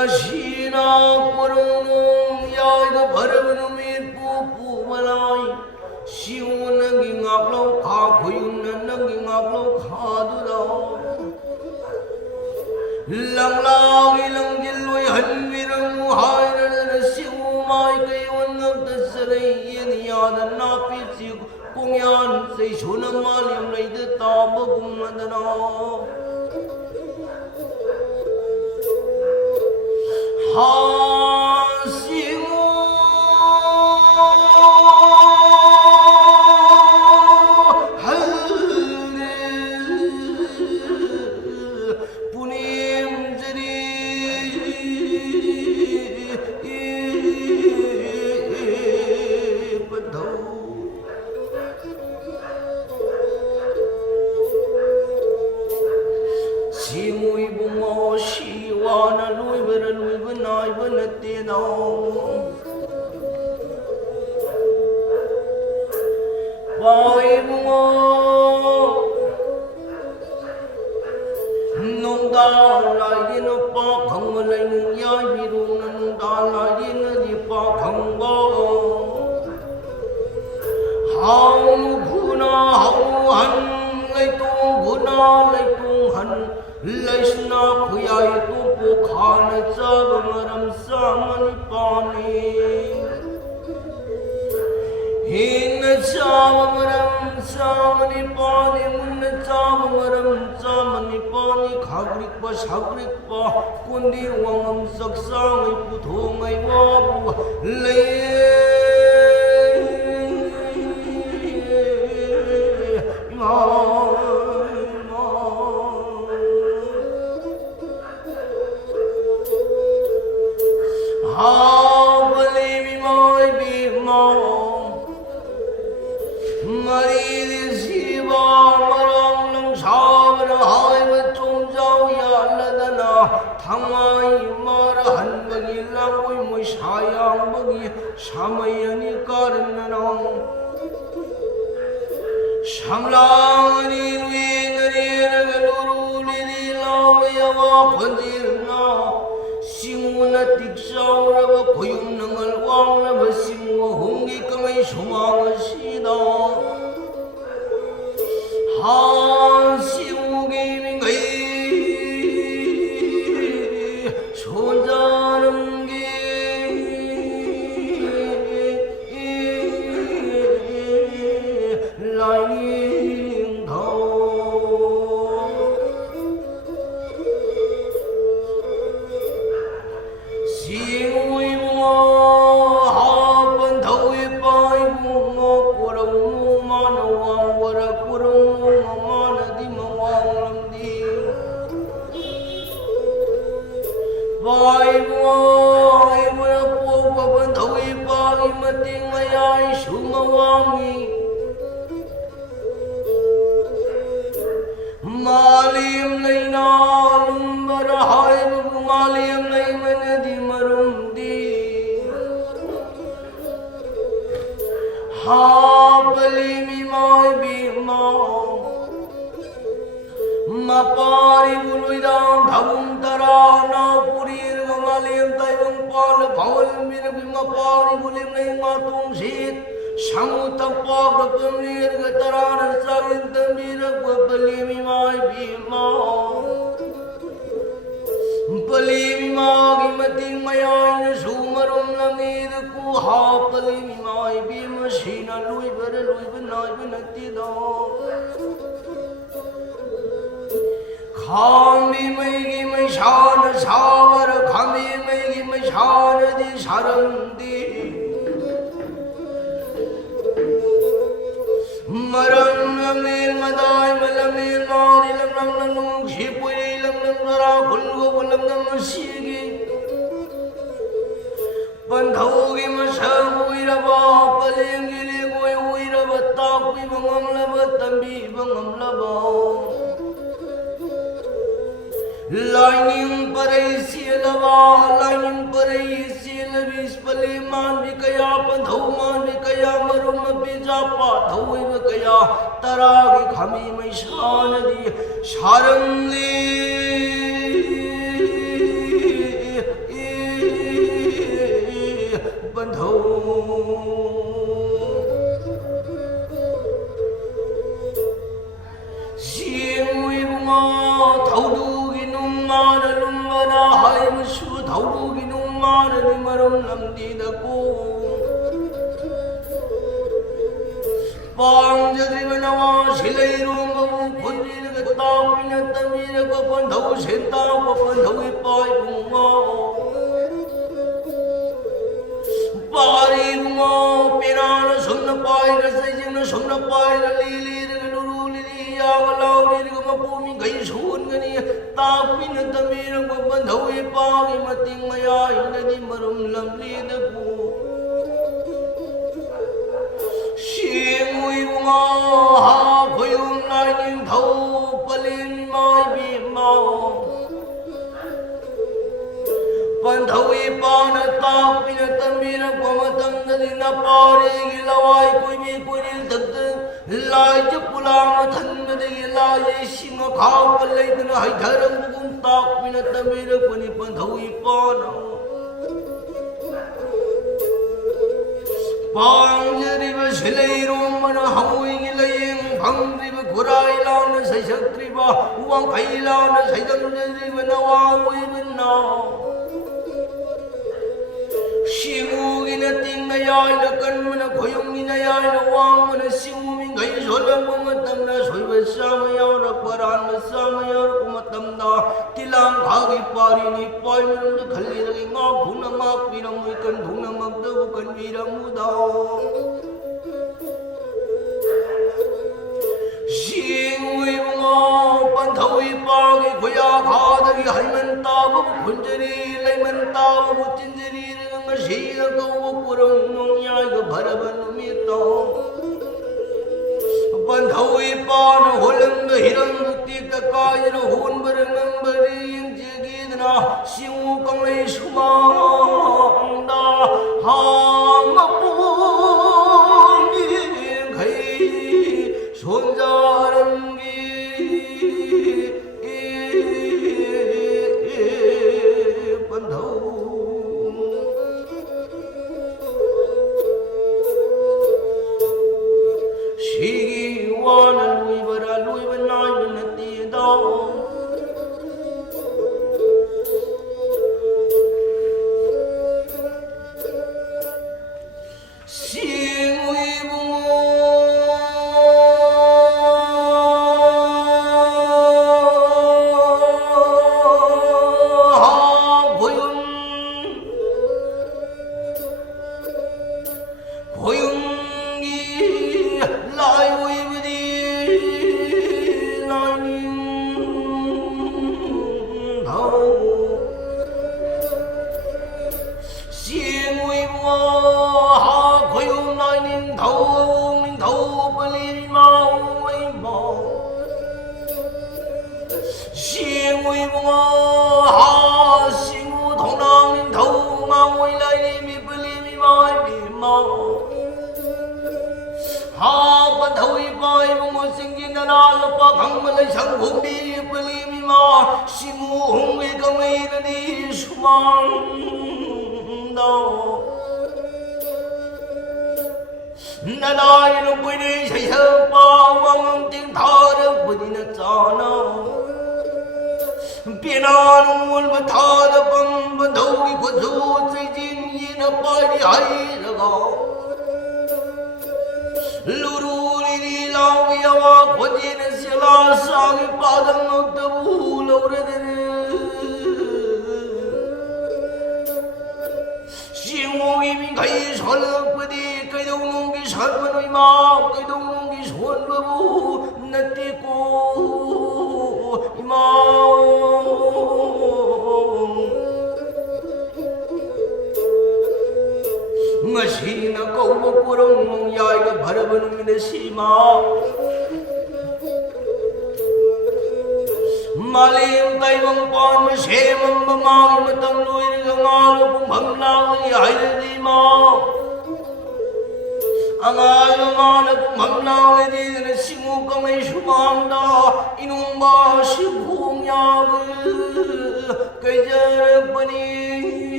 Masina Purunum Yai Baravanumir Pupu Malai Shiunanging Ablo Kakuyun and Nanging Ablo Kadura Lang Lao Ilang Gilway Hanviram Hairan Siu Mai Kayon of the Saray in Yad and Napit Kungyan say Shunamaliam lay the Tabagum and the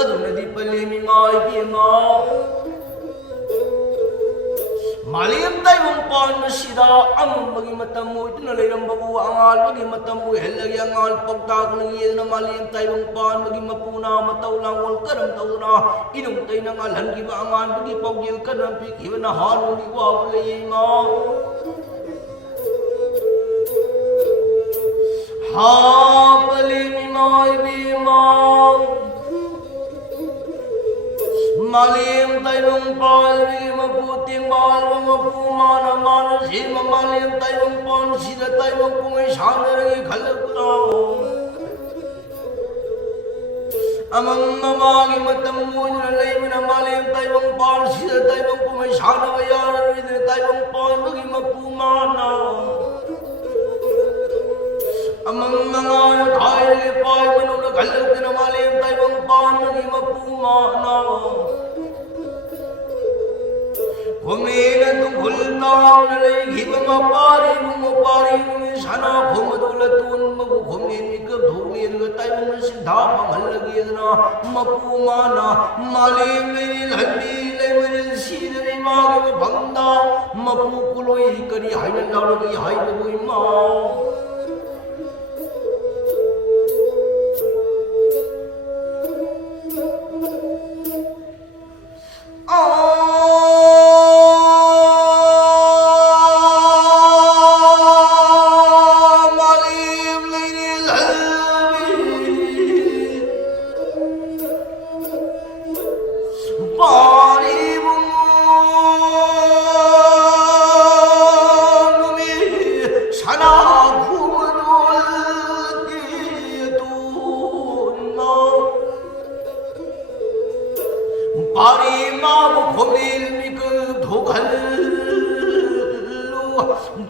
adunadi palemi mai bima Malim tayo pon masida ang bagi matamu itu nalay ng bagu angal bagi matamu helagi angal pagtag ng iyan na malim tayo pon bagi mapuna mataulang wal kadam tayo na inong tayo ng alhan giba angal bagi pagyil kadam pikiwa na halong liwawalay ma ha palimi may bimang Malim tayong palwi maputing bahal mapumana mana sima malim tayong pon sila tayong pumisana rin ikalaglaw amang mamagi matamuin na layo na malim tayong pon sila tayong pumisana bayaran rin tayong pon maging mapumana amang mga kaya lipay manunagalag na malim tayong pon maging mapumana Kumina tungkol na nalay hibang mapari mong sana kumadulatun magkukumin ikabdungin ka tayo ng sindapang halagyan na mapumana malim na nilhalilay manilsina na mga mapanda mapukuloy kanihay na lalagay na buhay mo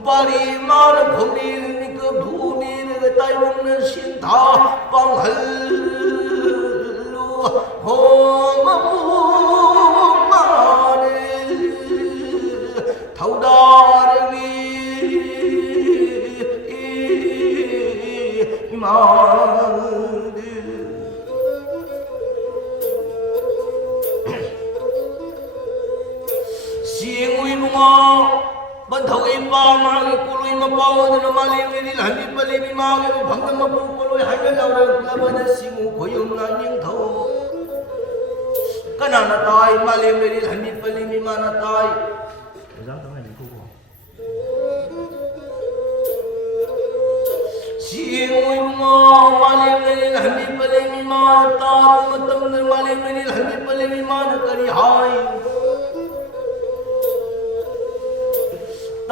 Parimar khumil nik bhumir tayong sintha panghallu hom mane thaudarni iman singui bunga Badhawi pa mga kuloy mapawa na malim nil hindi pali ni mga bangga mapukuloy hanya laurag laban na simu koyong nanyang tao kanana tay malim nil hindi pali ni mana tay Siyengoy mga malim nil hindi pali ni mana tay matang na malim nil hindi pali ni mana karihay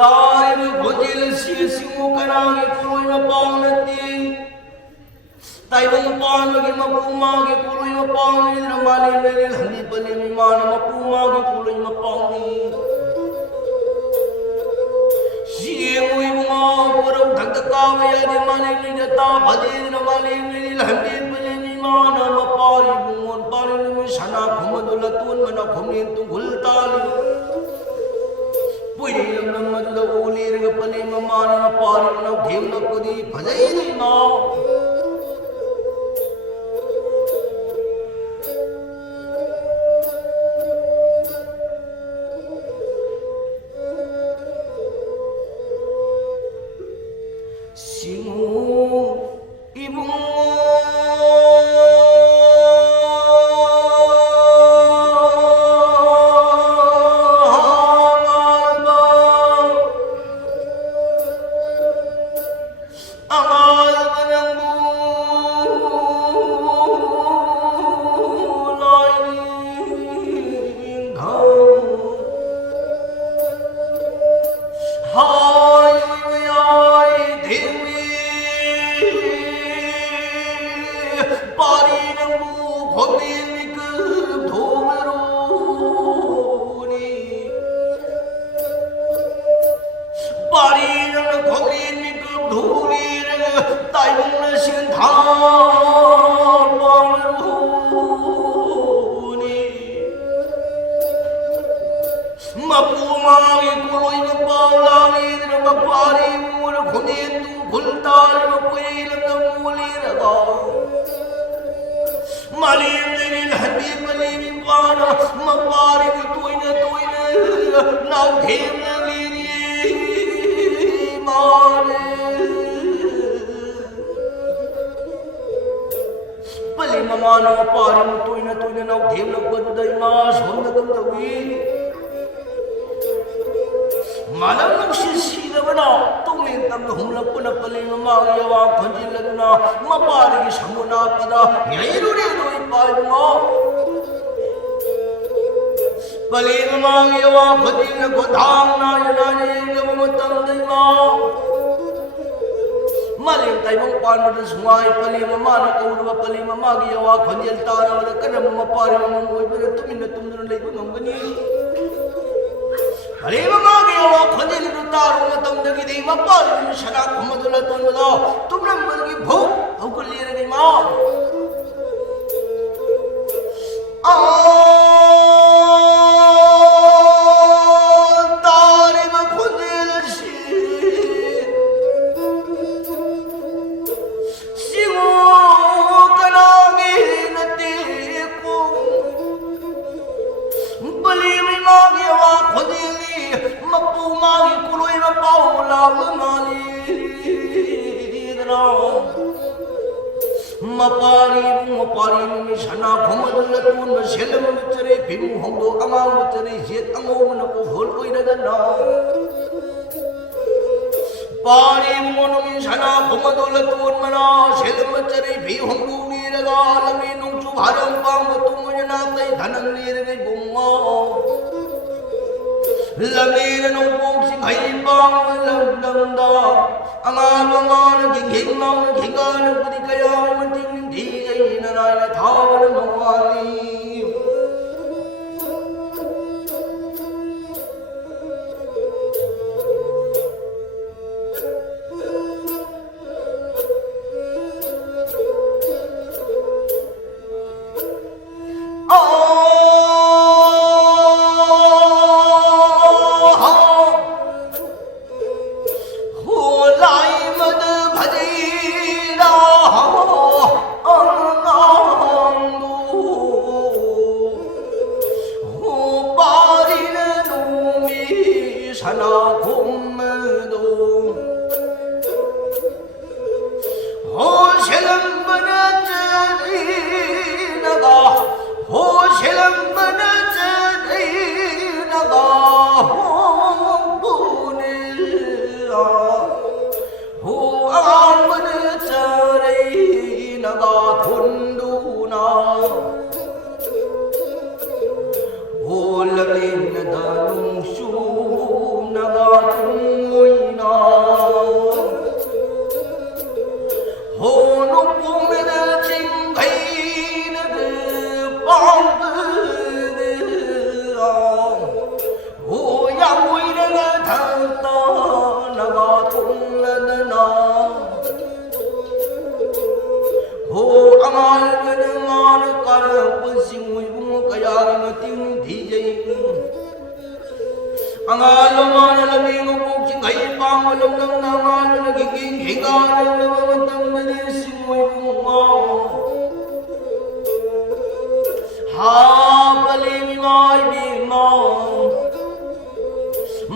Tayo bojil sisingo kanangi kuloy mapang natin Tayo mapang maging mapumagi kuloy mapang nil na malim nil hindi pa nil mana mapumagi kuloy mapang nil Siyengoy mga puraw dagdakawaya di malim nil data badid na malim nil hindi pa nil mana mapari bungon pari nil sana kumadulatun manakumin tunggul tali Pwede lang naman na uli rin ang panimamana na parang nagdihim na kudi pasayin na. Singo ibong Mapumagi kuloy ng paulangin ng mapari mo na 이름도 몰리라가 말리는 한비 말리는 바나 마파리고 또이네 나 대명이니 말에 빨리 마마나 파리고 또이네 나 대명거든 이마 손나금다위 Malam sila bana tumin tam humla puna pali mamang yawa kanjilan na mapari samuna pada ngairuri doi palma pali mamang yawa kanjilan ko thang na yanani ngamatam daima malim tay mong pan mo sumay pali mamana kaurwa pali mamang yawa kanjil tara wala kanam mapari mamang boy pero tumin na tumdun lay ko ngani Halima magiyawa kanjil taru matamdagi di mapal shanak kumadulatun mo tumnang malagi bho haukulira ni ma tari ma kanjil singo kanagi natiko balimi magiyawa kanjil Mapu magi kuloy mapaula mali mapari ni sana khumadlatun selam bachare bimu hondo amang bachare jet angom na ko hol koi na pari mono ni sana khumadlatun mana selam bachare bi hondo ni raga lami nung chu bharam pam tum jana tai dhanan ni re gumma Lamir no bok sing hai bang lam da angal ging nam gingan pudi kaya mating di jai na na thawan mawali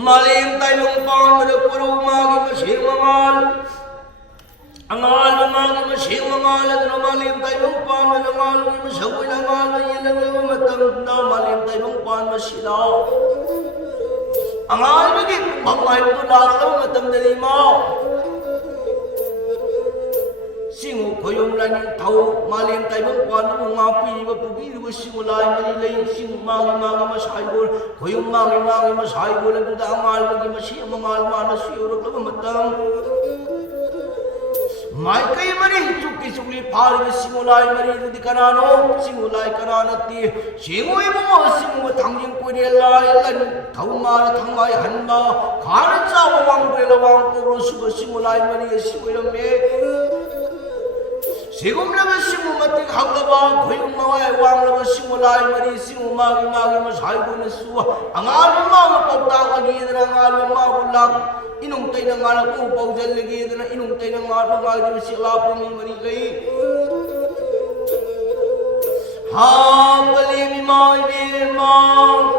Malim tayo pang puro magi masih mangal angal magi masih mangal at malim tayo pang mangal masawi nangal ilang matang na malim tayo pang masila angal magi mangay to lalo matang dalima singo koyong lang tao malim tayo pang ngapi mapubi simulay malilay singo mga masaybol koyong mga masaybol ang angal magi masih mangal manas yurok lang matang mai kai mari sukli phal simulai mari di kanano simulai kananati singoi mo singo tangjing ko lai lan thauma thangmai hanma khan cha wang re lawang ko ro simulai mari simoi me 시금나무 시무 마틱 한가봐 고용마와에 왕나무 시무 라이머리 시무 마기 마살고는 수와 앙알은 마고 뻑다가기들아 앙알은 마고 락 이놈 때는 말고 뻑절리기들아 이놈 때는 말고 마기를 실라pom이 머리가이 하벌리미 마이빌마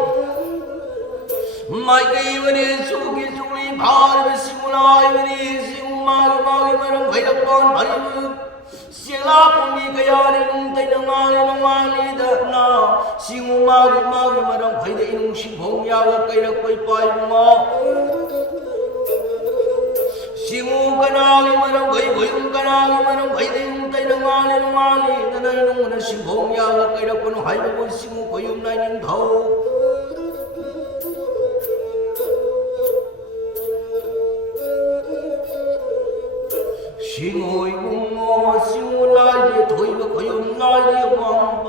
마이가이 머리 수기 수리 바르베 시무 라이머리 시무 마기 마름 회력번 바리브 Sila kaya nung tayo nung malida na singu magi marang kaya inong singhong yaga kaya nagpaypay mo singu kanagi marang kaya kayong kanagi marang kaya yung tayo nung malida na inong na singhong yaga kaya nagpano kaya nagpano singu kayong na inyong tao Singoy bungo simulay toy ba kayong lay wang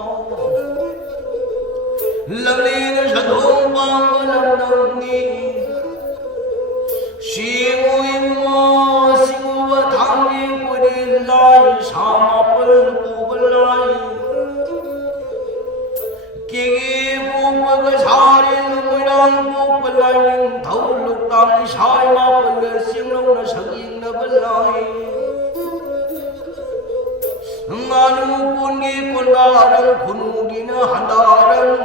lalina sa tumpang ng ni Singoy bungo simuwa tanging pudilay sama palpubalay Kiki pagkasarin lumurang pupalay taulog tang isay mapalasing na saging na balay Nganu pungi pundarang kunugi na handarang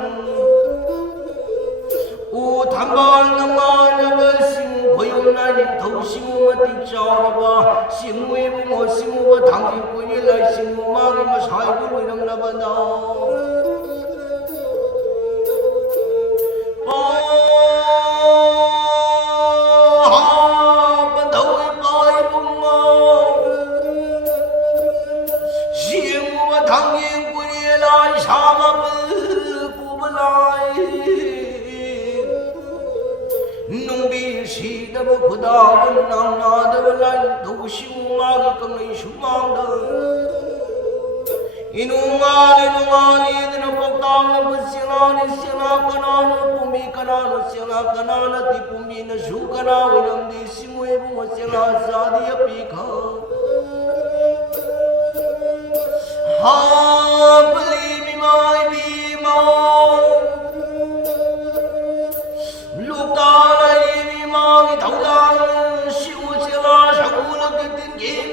Utambal naman na basimu koyong na yung tausimu matig saraba Simu mo simu ba tanging kunilay simu magi masay buloy ng labanaw Kudawan ng nadawalan Tusimu magi kang isumanda Inungali na pagtang na sila kanana Pumi kanana sila kanana Di pumi na sukana Winang di simuwi mo sila sa diapika Believe my bima Luktalay mi mga taulan Siu sila sa ulag at tingin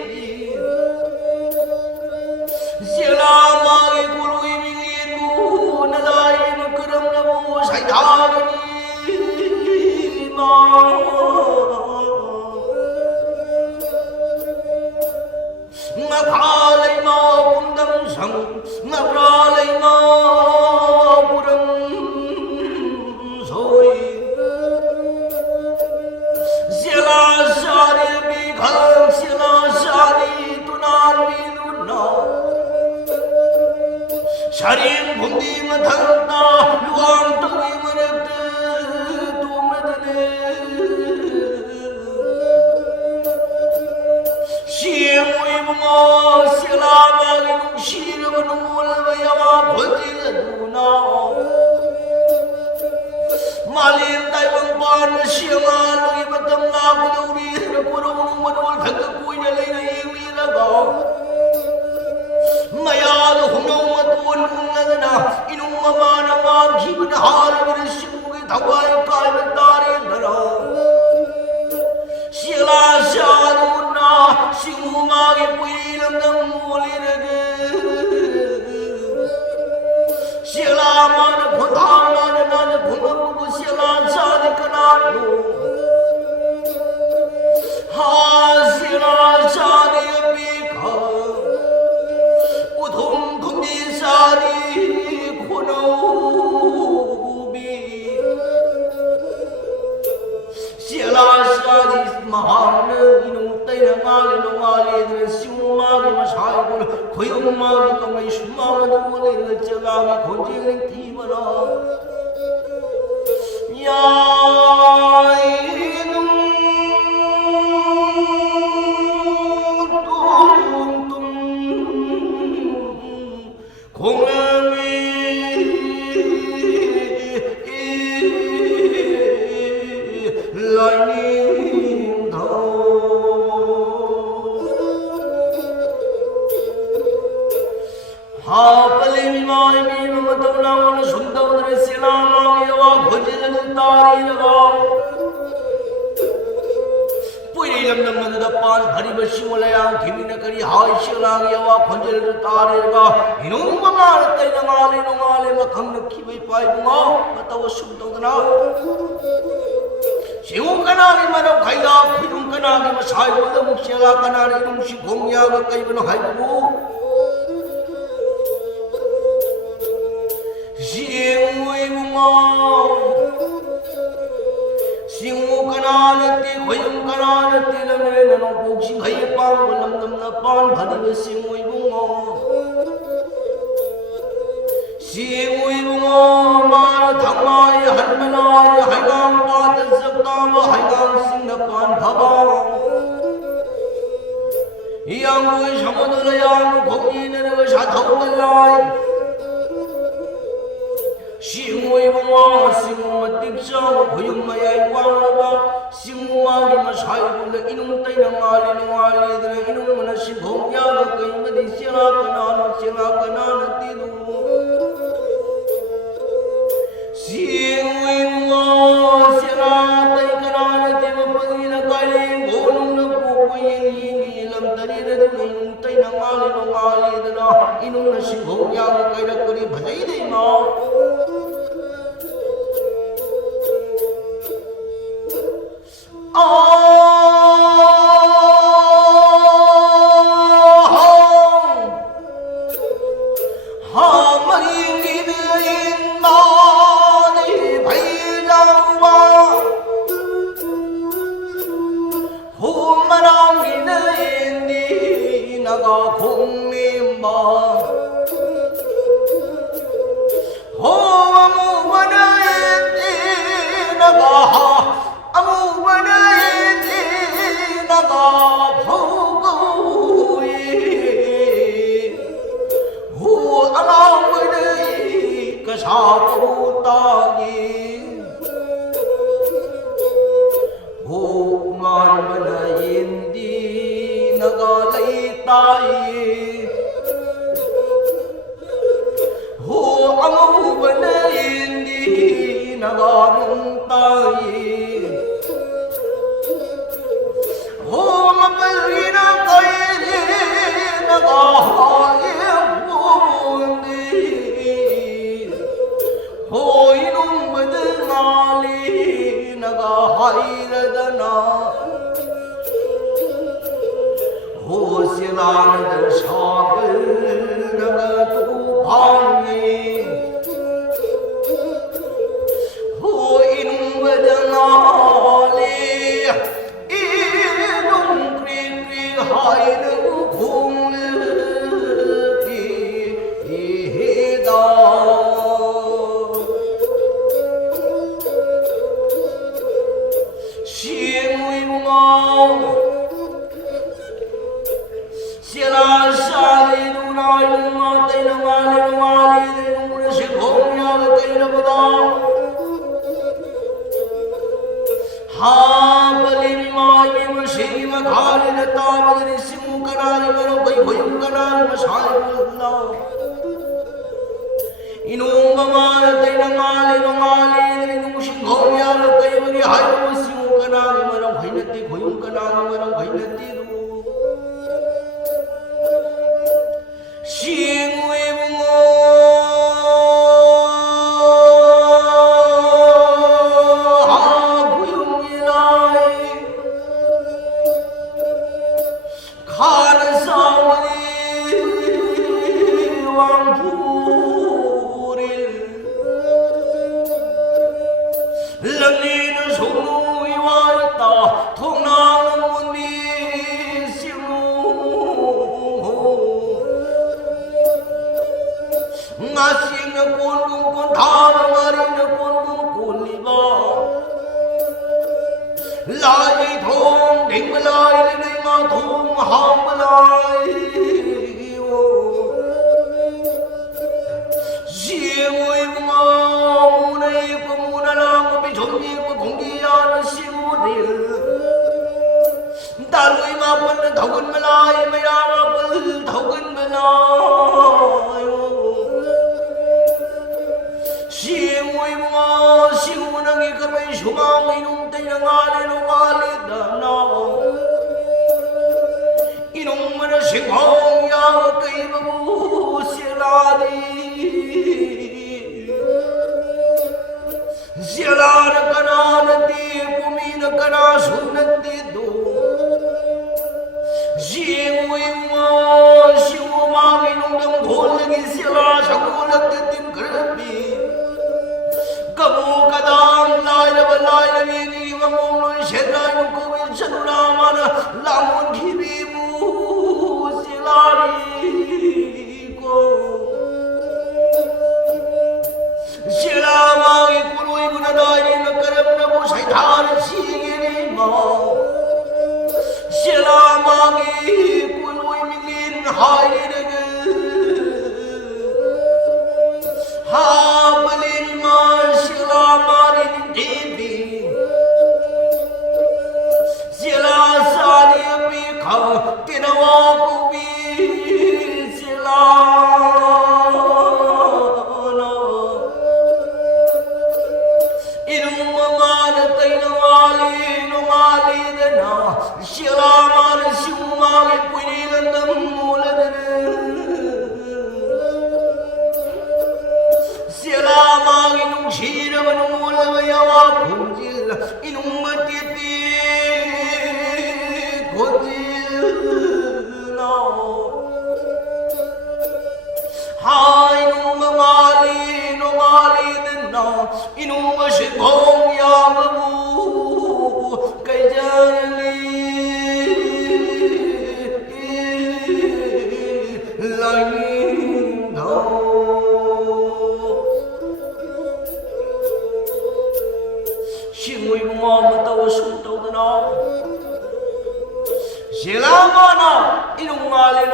Sila mga kuloy mingin mo Nalay magkaram na mo sa itagan ni Ngakalay mo kundang sang Ngakalay mo purang soy Sila sari bighan Sila sari tunan minuna Saring bundi matanta Luang tangi managta Tumadane Siyamoy mga sila Maginong sila manumula Mayawa pati laduna Malim tayo ang paano siya Malong ibatang lako na urihin Na purong nung manual Tagakuy na lay na iwi lagaw Mayalo humnong matuon kung na Inong mamanang maghiba na halang na siyugay Taway kay magtarin na lang Sila siya doon na Singumagi puwilang ng muli na Sila man nagpuntangan na nagpuntangan Sila sa di kanalo Sila sa di apika Udhong di sa di kunubi Sila sa di mahal na inutay na ngali na sumagi masayagol Kuyong magi kamay sumama na muli na tiyalagi Kunjiling tibala Yainong tuntung Kung mi mai mi ma tau na na sundau dre sila ma ya wa khojil nu tari laga pui lam nam na da pan bhari bashi molaya kimi na kari hai sila ya wa khojil nu tari laga inung ma ma tai na ngale ma khang na ki bai pai bunga ma tau sundau na Siung kanari mana kaya khuyung kanari masai wala muksela kanari nung si gongya ga kai bano hai bu Siung ui bunga Siung kanari khuyung kanari lamne nano boksi hai pang walam nam na pan bhadi siung ui bunga Siung ui bunga ma thamai hanmanai haigang pat zaktam haigang singna pan bhaba yang ui samudra yang gongi na sa thau lai Siung ui bunga siung matik sa khuyung mayai wang ba siung ma gi masai bul inung tai na ngali dre inung na si khong ya ga kai ma di sila kana na ti du Siung ui bunga sila tai kana na ti ma pagi na kai gonung na pu yin lam tari na du inung tai na ngali dra inung na si khong ya ga kai na kari bhai dei ma shumang inong tayo ngali nungalit na inong manasingong yang kay mabu sila sila na kananati pumina kanasunati do siwumang inong danggol lagi sila sa gulat titim karabi kamu kadang lai na balai na bini mamulun syedrai nung kuwil sa nulaman lamun kibibu silari ko sila mangi kuloy bunaday ni nagkarap na po sa itaran sigiri mo sila mangi kuloy milin hay habalin man sila marin TV sila sali pika tinawakubi sila inong mga natay nungali na sila marin sumali pwinilan ng mula na sila mga inong sira manumula mayawa kunjil inong matiti kunjil na hay inong nungali din na inong masigong yamabu kay jali langin daw Simoy mga matawas kong tao na sila mana inungali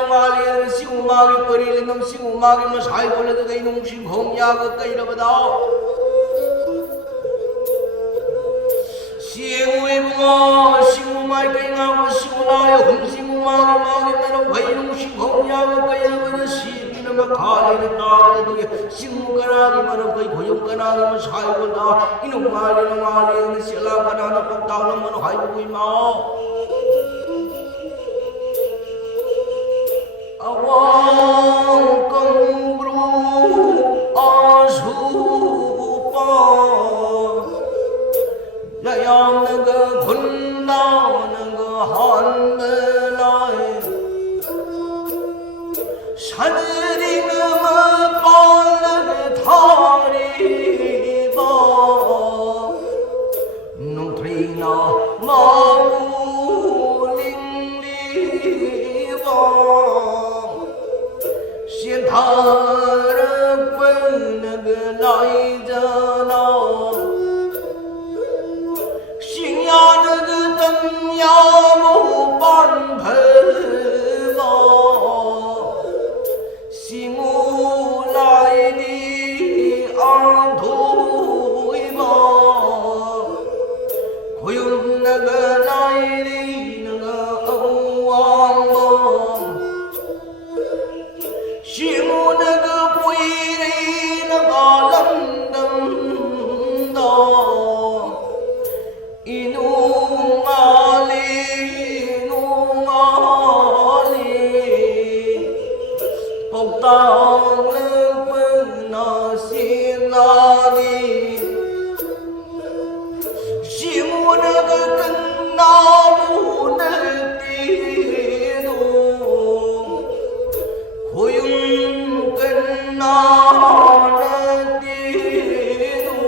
si umagi pariling ng si umagi mas hay wala na kayo nung singhong yaga kayo na ba daw simoy mga si umay kayo nga mas si umay kung si umagi meron kayo nung singhong yaga kayo na ba na na makali na tao na simukaragi manapay ko yung kanali masay wala inungali na sila kanana pagtao ng manuhay ko mo awang kambro asupa layang nagagunda nagahanbalay 산으리는 빨래 타리바 농트리나 마무링리바 시엔타르 ყვ는그 나이잖아 싱야르그 땀야모 반벨바 Simulai antuiba koyum nagalai naga awang simu naga puiri nagalandam da inungali Tang pernah sinari simun kena munetido huyung kena netido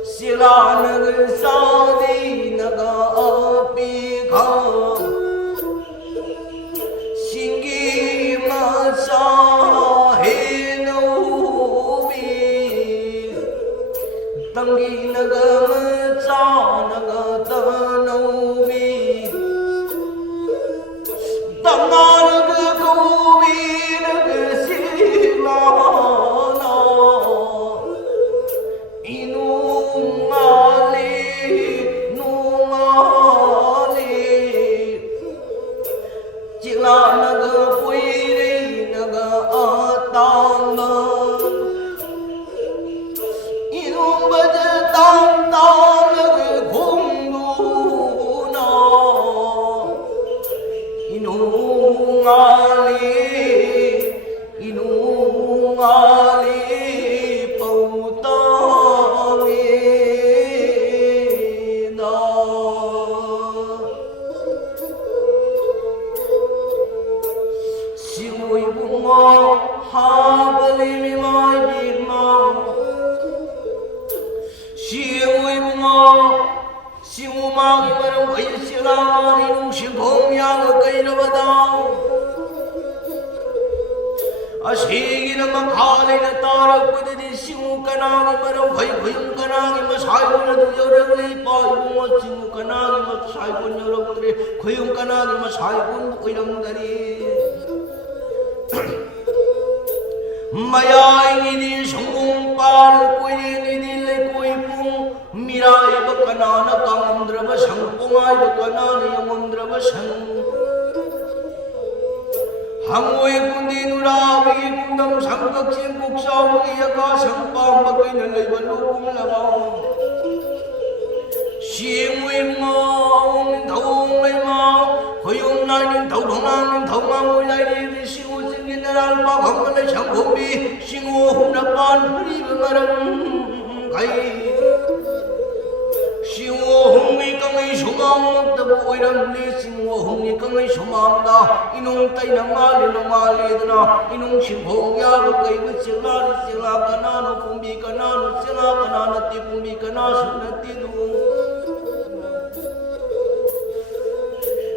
sila nagsadi naga api kang Tangi naga maca naga tanawi Tanga naga kuwi naga silana Inungali Cila naga puiri naga atanga Inung bajata ngali pau ta da simui bunga ha bali mi mai bi ma simui bunga simu ma ki maram kai sila ni nung sim hong yang kai na badao Ashigin makhali na tarak pwede simu kanagi maram bhai bhayung kanagi masay ko na tuyorag lipay bunga simu kanagi masay ko nyorag tre khuyung kanagi masay ko nukuyang dari Mayay nini sunggung pal pwede nini lekoy pung miray bakanana kamandra basang pungay bakanana yamandra basang Hangoi kundi nurabi kundam sangkak simpuk sawo iyaka sangpam bagay na layban lukong labang Siyemui maong thong lay maong Huyong nai ning thau thong nang ning thau ngang ngôi lai đi Vì siêu sinh na ral pa khong ka lay sang khong bi Singo hum na pan hri bangaram kay Singo hum ni ka ngay sumang magtabu oiram li Singo hum ni ka ngay sumang da Inong tay na ngali no ngali na Inong simbong ya ka kay wit sila ka na no kumbi ka na no sila ka na nati kumbi ka na sunati dung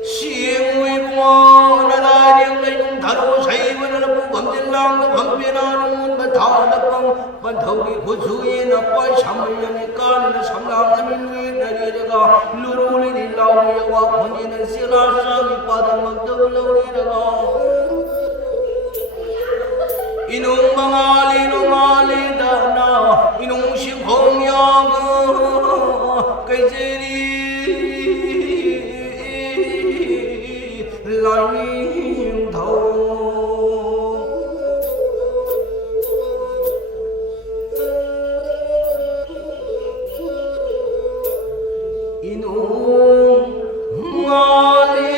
Siyemui bunga na dariyang lay nung tharo saiwa na lapu bhamjilang ka bhampina nung bathaw na pang Banthaw ki khusuyi na pay samayan ni kan na samlang aninwi na riraga Luruli ni law yawa khunji na sila sa ipadan magdawlaw riraga Inong mangali nungali dana Inong siyong yaga kay jiri Lai thâu Inung ngali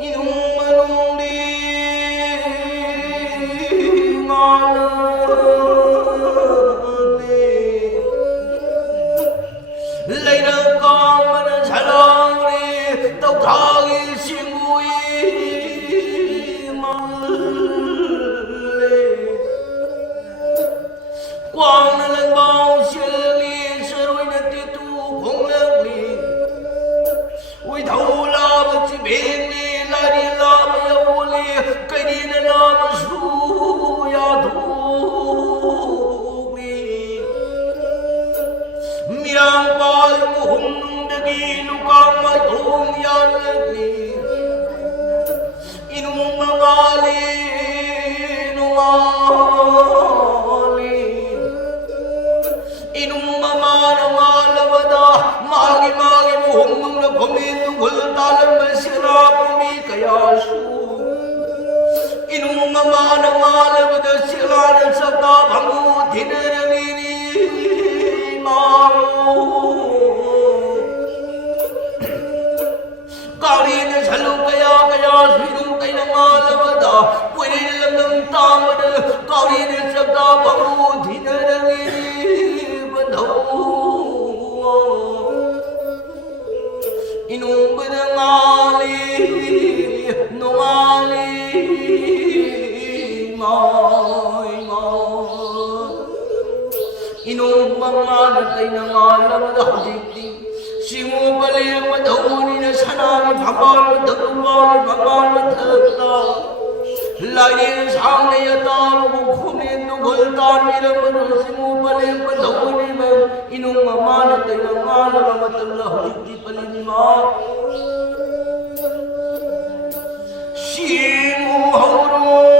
Inung manung di Lấy đâu con mà nó trả lòng đi Tao thao ghi xin vui mong lê Quang nó lên bao xin li Sơ đôi nó tiết tu không lăng li Ui thâu la mà chỉ bên đi Lại đi la mà yêu li Cây đi nó la mà su ya thu Mirang pal muhum dagi lukang matong yanagli Inung mangali nungali Inung mamana malawada Magi magi muhum nung napaminung hultalan masira pumi kayasu Inung mamana malawada sirana sabda bhangu dhinaragini Kali na salu kaya Swinung kay na malawada Pwede nilang ng tamad Kali na sabda pangudi na nangibadaw Inung ba na ngali Nungali Inung mga tay na ngalang dahjikti Simu bali madhuni na sanami bhagal madhubal bhagal madhagta Lai sang na yata mukhunin nugultan miramano Simu bali madhuni na inung mga tay na ngalang madhagti palinima Simu hauro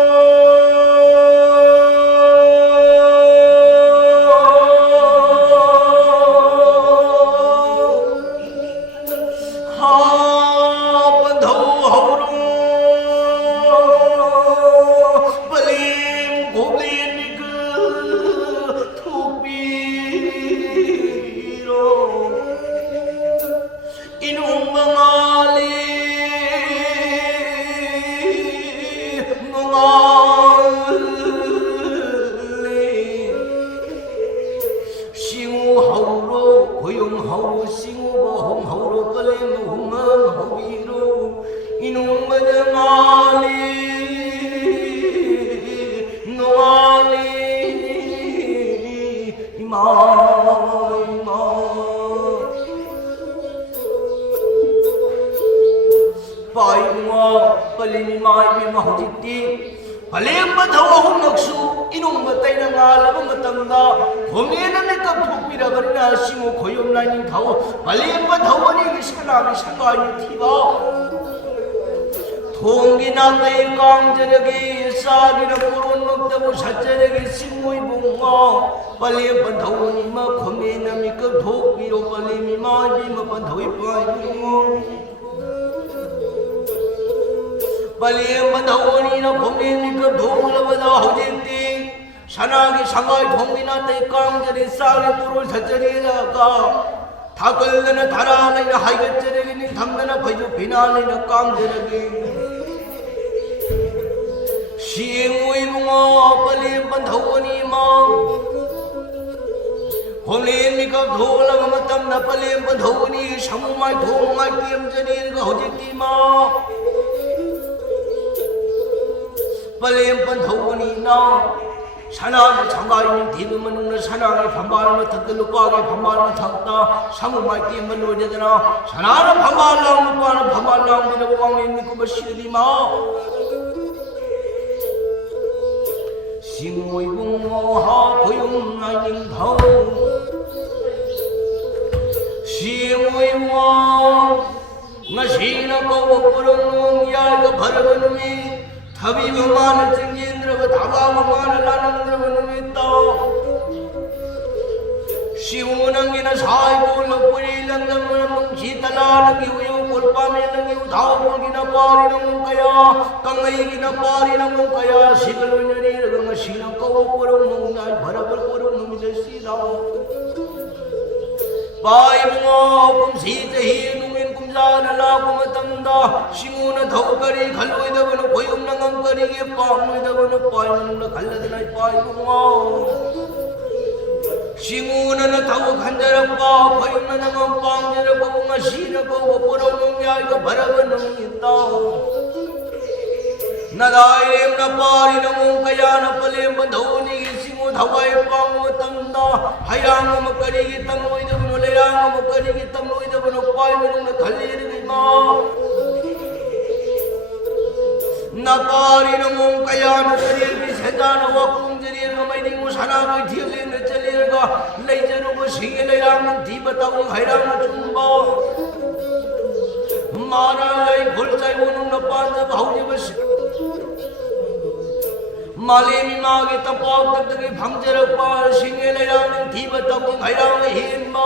고용 하우 싱우고 홍 하우로 끌림 홍음 하위로 이놈 마리 노아리 이마 바이와 빨리 마이 마우지티 발렘바 더워 홍역수 이놈과 따이나 나라고 못한다 고민은 내가 독비라버리나 시모 고용라인 가오 발렘바 더워니 사람이 상가니 티바 통기나 따이 강저력이 쌀이나 고론 먹다고 사자력이 시모이 봉마 발렘바 더워니 마 고민은 내가 독비로 발렘이 마이 마반 더위 빠이고 빨리 만나오니나 봄이니까 동물보다 허진띠 산악이 상하이 동이나 때 깡절이 쌀이 물을 사절이다가 다 걸려나 달아나이나 하이get절이니 담나나 바이주 비나니나 깡절이 시행우이붕어 빨리 만나오니마 봄이니까 동물가 맞담나 빨리 만나오니 상무마이 동마이 끼엄절이니까 허진띠마 빨리 더우니 나 산악이 장가있는 디금은 산악이 반발하면 턱들로 꽉에 반발하면 턱다 상우마이 끼면 노래되나 산악은 반발하면 꽉은 반발하면 되고 왕님 믿고 뭐 시리마 싱우이 붕어하 고용나인 더 싱우이 붕어 나시나 꼬고 꾸렁 야이가 바라보는 놈이 타비만 증진들고 다가만 나는 놈이 있다 시우는 사이고 럭불이 런던 기타라는 기우요 골밤에는 기우 다오기나 빠리는 거야 강의기나 빠리는 거야 시글을 내리는 시는 꼬고 꾸렁 날 바라볼 꾸렁 놈이 될시다 바이붕어 꿈시제히 누민 꿈자는 라고 못한다 시무는 더욱거리 갈로이다보는 고용랑한 거리게 빵로이다보는 빠이는 갈라드나 바이붕어 시무는 더욱 한자락과 고용랑한 빵자락 보고가 시는 보고 보러는 야 이거 바라보는 있다 나다이렘 나빠리는 문가야 나빨렘 더우니 시무 다와이 빵 못한다 하양 먹거리기 땅로이다 레랑 먹거리기 땅로이다 보는 빠이는 갈리르기마 나빠리는 문가야 나빨렘 세다나와 꿈들이는 마이닝 사나가 뒤을리는 젤리가 레이저로 시기레랑 디바타고 하이랑 준바 마라이 골자이 보는 나빠한다 바우지버시 말레미 마게 땅밥 땅땅이 방제를 빠 싱엘레라는 디바떡이 가이라는 힘마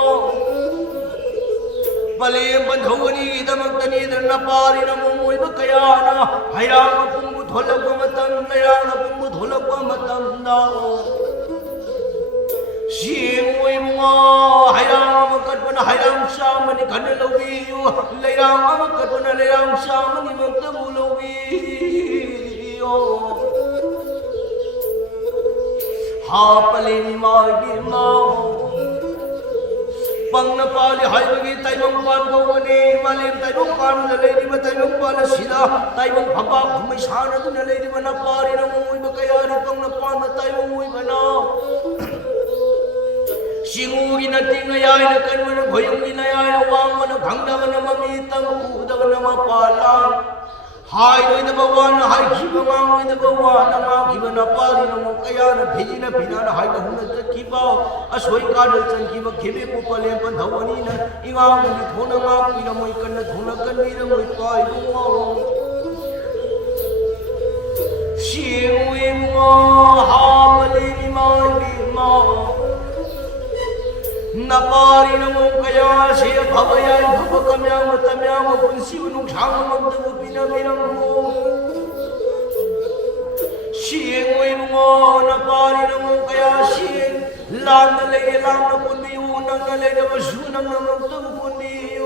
빨리 번더우니 이다먹더니 나빠리나 몸을 벗겨야나 하이라는 공부 돌려고 맞단다 야나 공부 돌려고 맞단다 시무이무아 하이랑 먹거나 하이랑 샤머니 가늘로위요 레랑 먹거나 레랑 샤머니 먹더물로위요 하빨리 마이비마 빵나빨리 하이버기 타이봉판 고원이 말림 타이봉판 레이디바 타이봉판 시다 타이봉 파파 구미 샤나도 레이디바 나빨리나 모이바 가야리 빵나판 타이봉 모이바나 시무기나 띵나야이나 깐무나 고용기나야이나 왕무나 강다가나 마미 땅 우다가나 마빨라 하이로이다 바와나 하이 기바망로이다 바와나 마 기바나 빠리나 뭐 까야나 베지나 비나나 하이가 hunna 기바 아소이 까를 전 기바 개베 꼬빨레 번 더원이나 이왕이 도나마 꾸이나 뭐 이까나 도나 깐미나 뭐 이까이고 시무이무아 하발리미 마이비마 나빠리는 뭔가야 시 바바야 바바가며 못하며 분시우는 장엄도 비나미는 시행의 뭐 나빠리는 뭔가야 시행 람들에게 람도 본디요 낭날에게 수낭 낭도 본디요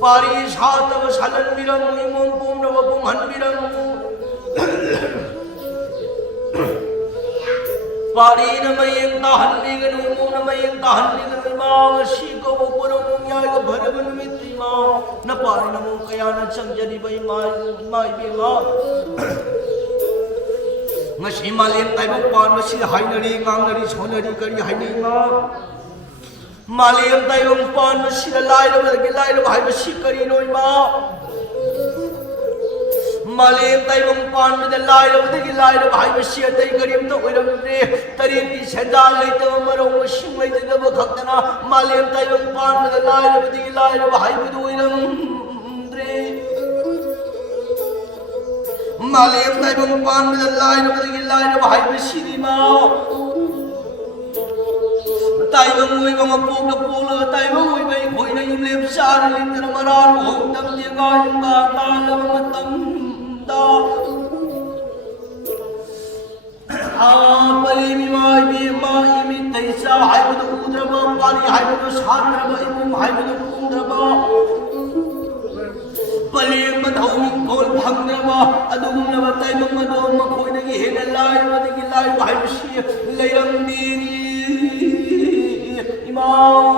파리 사다가 살은 미랑 이몸 봄나와 봄한 미랑 Parina mayeng tahanli ganu muna mayeng tahanli ganu ma shiko mo puro mong yay ka bharagan mitri ma na parina mong kaya na changjani bay mai bi ma ngasi malin tay mo pan masi hainari ngangnari sonari kari hainari ma malin tay mo pan masi lai lo hai masi kari noi ma Malim tayo mong pan mo na layo bahay mo siya tayo karim na ulam ni tarim di senda lay tayo marong mo siyang may tinabagak na na malim tayo mong pan mo na layo bahay mo na ulam ni malim tayo mong pan mo na layo bahay mo siya ma tayo mong uwi mga pula tayo mong uwi may koy na yung lim sa rin na maralo huwag tam niya nga yung bata na mga tam Palimi mai bi mai mi taisa hai bu udra ba pani hai bu satra ba imum hai bu udra ba palim ma thau kol phang na ba adum na ba tai ma do ma khoi na gi he na lai ma gi lai hai bu shi leiram ni imam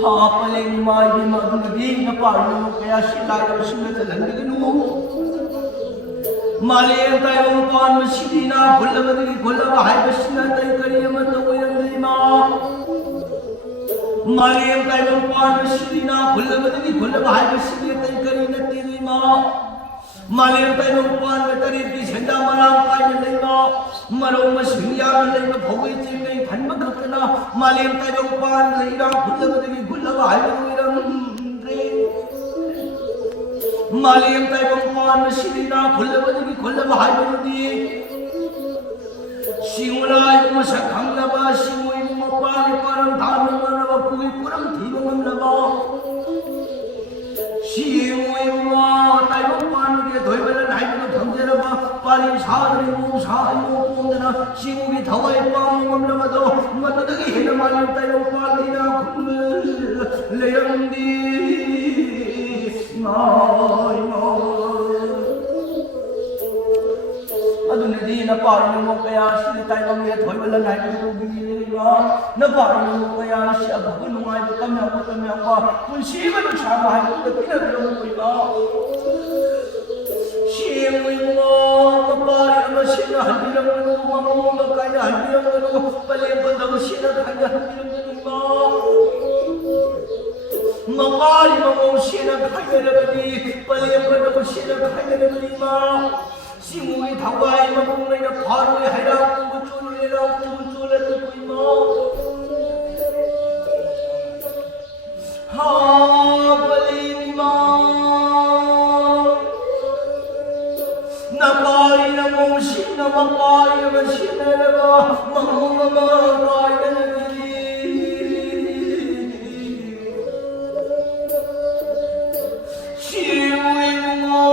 ha palim mai bi ma du gi na pa no kaya shi lai ba shi na lan gi nu Malim tayo pan masidina gulaba hai basina tayo kariyama tawiram lima Malim tayo pan masidina gulaba hai basina tayo kariyama lima Malim tayo pan matari di senda marang tayo lima marong masidya lima bhawai chinay khanma khakna Malim tayo pan lina gulaba hai tawiram Malim tayo pan masidina gulaba hai basina Singulay masakhang laba singoy mapali parang dami manaba puwi purang thibang laba Singoy ma tayo pan ke dhoy bala nai ko thamjera ba pali sadri mo pondana singoy thawai pang laba do matadagi hina malim tayo palina layandi Adunadi na parang mo kaya sila tayo ang lihat hoy wala na ito bumili na parang mo kaya siya bago ay kami ako kung siya ba siya bahay ko na pinaglaw mo iba siya mo kapari ang siya na halilang mo kaya halilang mo palipan daw siya na kaya halilang mo Makali mo siya na kaya nagani palipan daw siya na kaya nagani Singoy thawai mamunay na paroy hayram tumutulat na ko'y mo Habalin mo Napari na mong sina mapari na sina na mamamamagay na nagili Singoy mo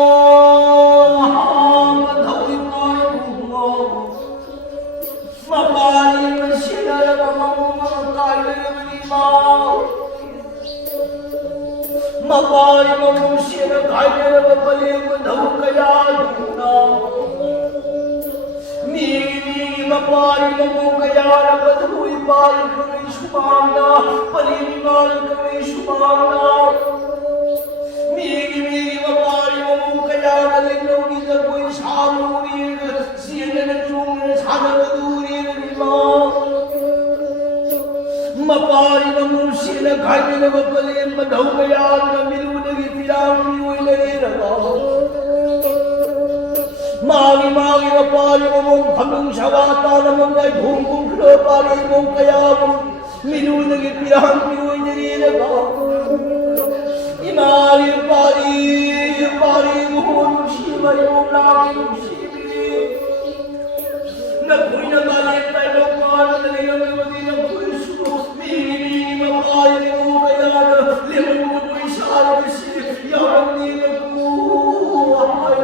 Mapari mo siya na kaya na mapaling daw kaya na Miri mapari mo kaya na patuloy pari kami sumana Palingal kami sumana Miri mapari mo kaya na linglaw kita ko'y samunin Siya na nagsungan sa nagadunin lima Mapari mo siya na kaya na mapaling daw kaya na minunagi pirang niyoy na niraba Magi mapari mo mong kaming sawata na mga ibungkong pari mong kaya mo minunagi pirang niyoy na niraba Imali pari mo mong simay mong laki mong sibi Nagpuy na galit tayo ng paano na niyang iwadi ng puso Mapari mo kaya na limang mo po'y sabi siya Yang nilang buhay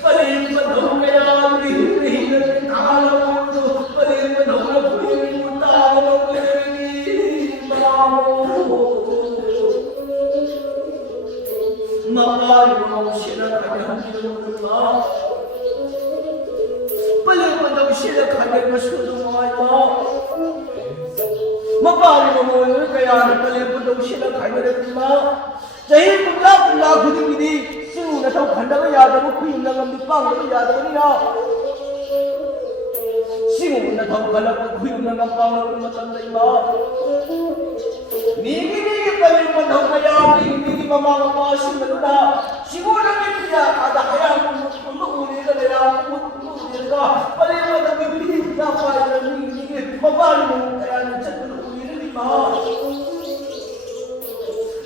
Palipan daw kaya rihin ang kahalang mundo Palipan daw na po'y mutang ang kanilin Mapari mo 시를 가게 수도 마이마 마파리 모모를 그야는 빨리 시를 가게 되지마 자이 군라 구딩이디 수나 더 간다고 야다고 구인나가 밑방도 야다고니라 시고나 더 간다고 구인나가 빵을 못한다이마 니기 빨리 더 가야 니기 마마가 신는다 시고나 미야 가다 하야 우리가 내라 우리가 빨리 와다 미리 나와야 니기 마마는 그야는 쳤던 우리를 마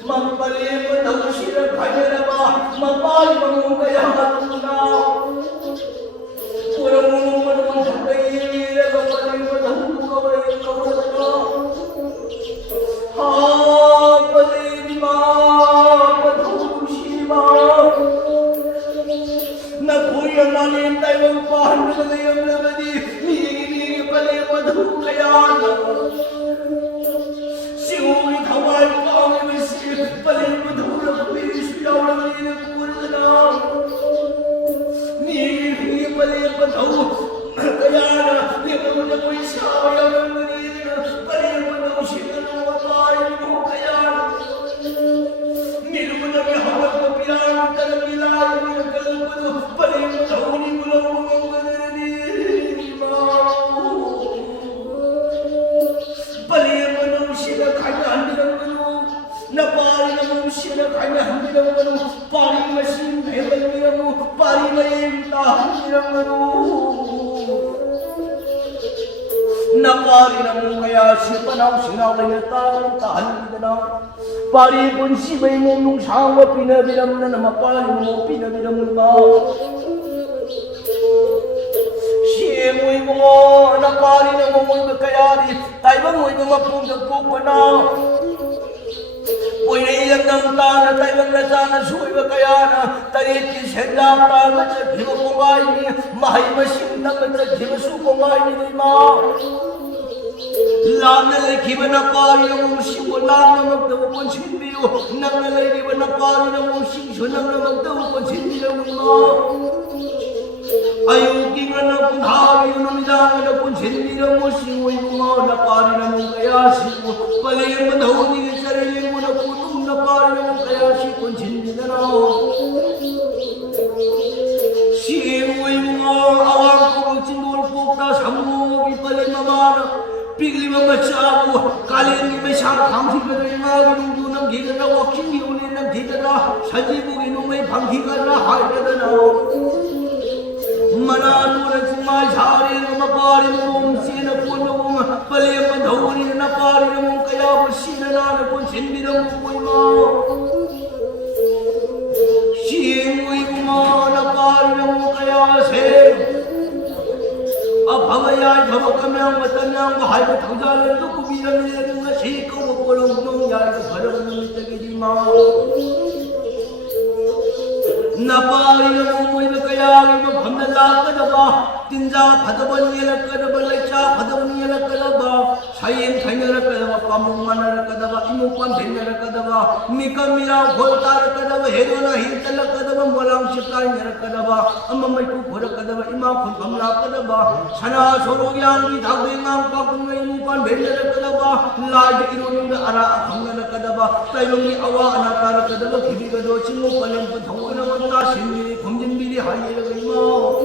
Mambali Padaushira Kajaraba, Mambali Mamukaya Hatuna, Puramu Padamukaya, Gapali Padamukaya Kavana, Palima Padaushima, Nakuya Malim Taiwan Pahanayam Navadi, Miri Pali Padamukaya. Siuri Kawai Kawai Pali Padura Pish Yawani Purana Niri Pali Padu Kayana Nipuna Pisha Yawani Pali Padu Shikana Pai Kayana Niruna Mihava Piran Kalamila Kalpadu Pali Padu Mulamu Napari namu shira kaya handiramu pari masin bhebaliramu pari mayem ta handiramu Napari namu kaya shirpanam shinalayya ta handiramu pari punsi baymu nung shangwa pinabiramu namapari namu pinabiramu ta Shemui mo napari namu kaya di taibang mo mapung kapupana Pwede lang na tayo na sana suiwa kaya na tayo kisenda tayo sa diwa kumay ni mahay masim na sa diwa su kumay ni ma Lana lay kiba na pari ng musibo lana magdawapon sinbiyo Nang nalay kiba na pari ng musibo nang magdawapon sinbiyo ma Ayuki nga na punghari yung namidangan na punsinbiyo mo siwoy mo na pari na mong kaya siwo Palayan mo daw ni sarili mo na puno na pari na mong kaya si punsinbiyo na Siwoy mo awang ko ang sinulpok na sambo ipalay mamana Pigli mamatsapo kalin ni may sarang ka na yung mga ginungdo ng giga na waking giunin ng giga na Sajibo ginumay panggiga na hayda na Manano na sumasari ng mapari mong sinapuno mong paliman hawin na pari mong kaya mo sinanana kung sinbidang upoy mo Siyengui mo na pari mong kaya sin Abhagayay bhabag kami ang matanang bahay mo tanggalan to kubilang nila ng asikaw mapulong nung yaya parang namitagidi mo Napari na umuwi na kaya ibang nalakadaba Tinja padaban nilakadaba Lacha padaban nilakadaba Sayin kanyalakadaba Pamungan nalakadaba Imupan dinalakadaba Mika mila voltarakadaba Hedo na hintalakadaba Walang sikay nalakadaba Amamay kukurakadaba Imakun pamlakadaba Sana sorogyang itagdingang Pakunga imupan dinalakadaba Laja irunin na araakang nalakadaba Taylong ni awa anatarakadaba Kibigado singo palampad Hawa naman Sini kumjindili hayya mo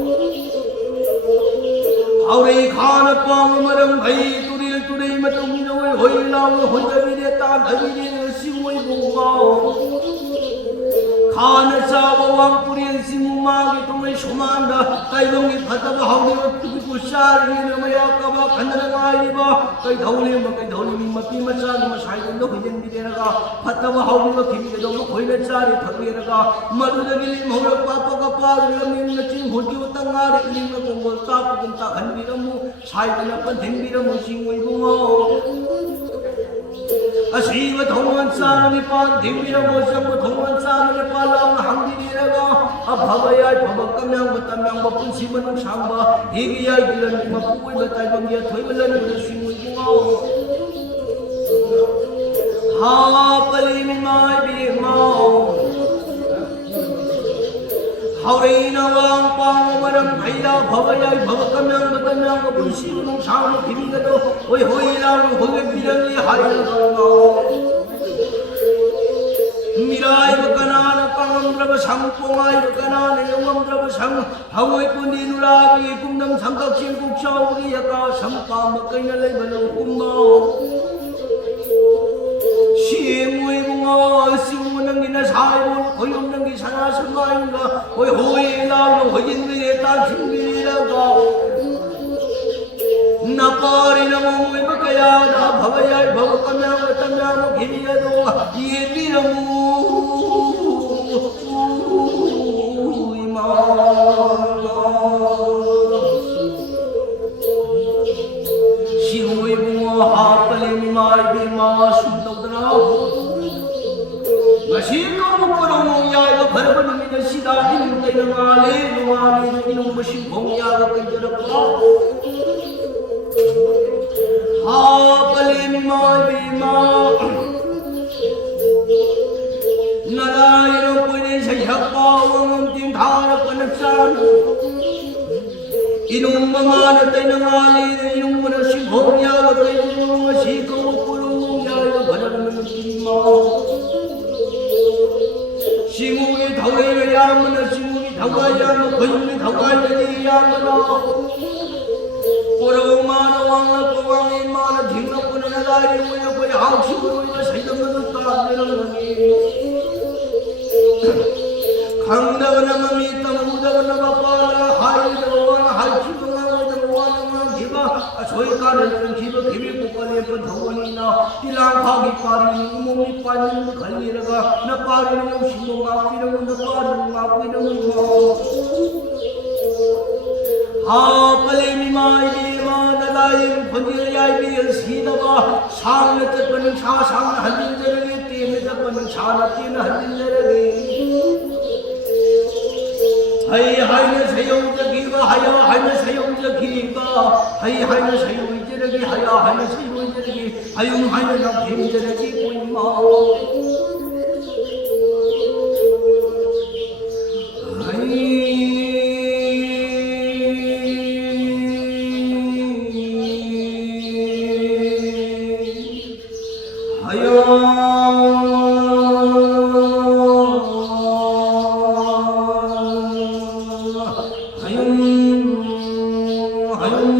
Aure khana pang maram bhai turil turai matum noy hoi lao hoi davide ta davide simoi bungao Khana sa bawang puril simuma ki tumai shumanda tailongi phataba hauni tuki kusar ni maya kaba khandana ngai ba kai dhauli mapi macha ni masai no hijin di deraga phataba hauni ma kimi do khoi na chari thakri raga madudagi mohra papa ka par lamin na ching hodi utanga ri lim na kongol ta pukunta khanbiramu sai na pan thenbiramu singoi bungo Asiwa thongan sa ni pan thenbiramu sam thongan sa ni palang hamdi raga abhavaya bhabak kamyang batamyang bapun siman samba higiyai gilan mapuoi batai bangya thoibalan na singoi bungo Ha pali min mai bi mau 하우레이나 왕빵 오마랑 하이라 바바야이 바바까명 바까명 불시우농 샤우노 비비가도 호이호이라로 호이비련리 하이라가 미라이 바까나나 빵암드라바 상뽕아이 바까나나 영암드라바 상 하우이뿐이 누라비 꿈남 삼각신 국샤우리 야가 삼빵 바까이나 레이바노 꿈마오 시무의 붕어 시무는 기나 사이볼 고용는 기 사나 선마인가 호이호이라로 호인들의 딸 준비라가 나빠리나 몸을 바꿔야 나 바바야 바바까면 따면 기리야도 이에비라무 시무의 붕어 하빨리 마이비마 순덕더라 마시노 먹고롱 야이가 버려버린 미는 시다 이놈 때는 말에 노아리 이놈 무신 공야가 끈적였고 하빨리 마이비마 나라 이놈 보이는 새협과 원음팀 다라 꺼냈잖아 이놈 망하는 때는 말에 이놈 무신 공야가 끈적였고 시고 먹고롱 야이가 버려버린 미마 시국이 더워야 야무나 시국이 더워야 거인이 더워야 야무나 보러마나 왕나 보왕이 마나 딩나보는 나라리 모여 거야 항식으로 이거 세금은 따르는 강다거나 맘이 있다 무다거나 바빠라 하이도나 하이키도나 무다거나 기바 소이가는 기바 기비 국가에 번 더원이나 이랑 파기 파리는 몸이 빠지는 갈리라가 나 빠리는 신고 막히는 나 빠리는 막히는 거 하빨리 마이리마 나라임 번지야이비엘 시다가 상을 뜯고는 차상을 한진저력이 띠는 뜯고는 차나 띠는 한진저력이 하이하이는 세용적이가 하야하이는 세용적이가 하이하이는 세용적이 하야하이는 세용적이 하용하이는 남김적이 보이마 하용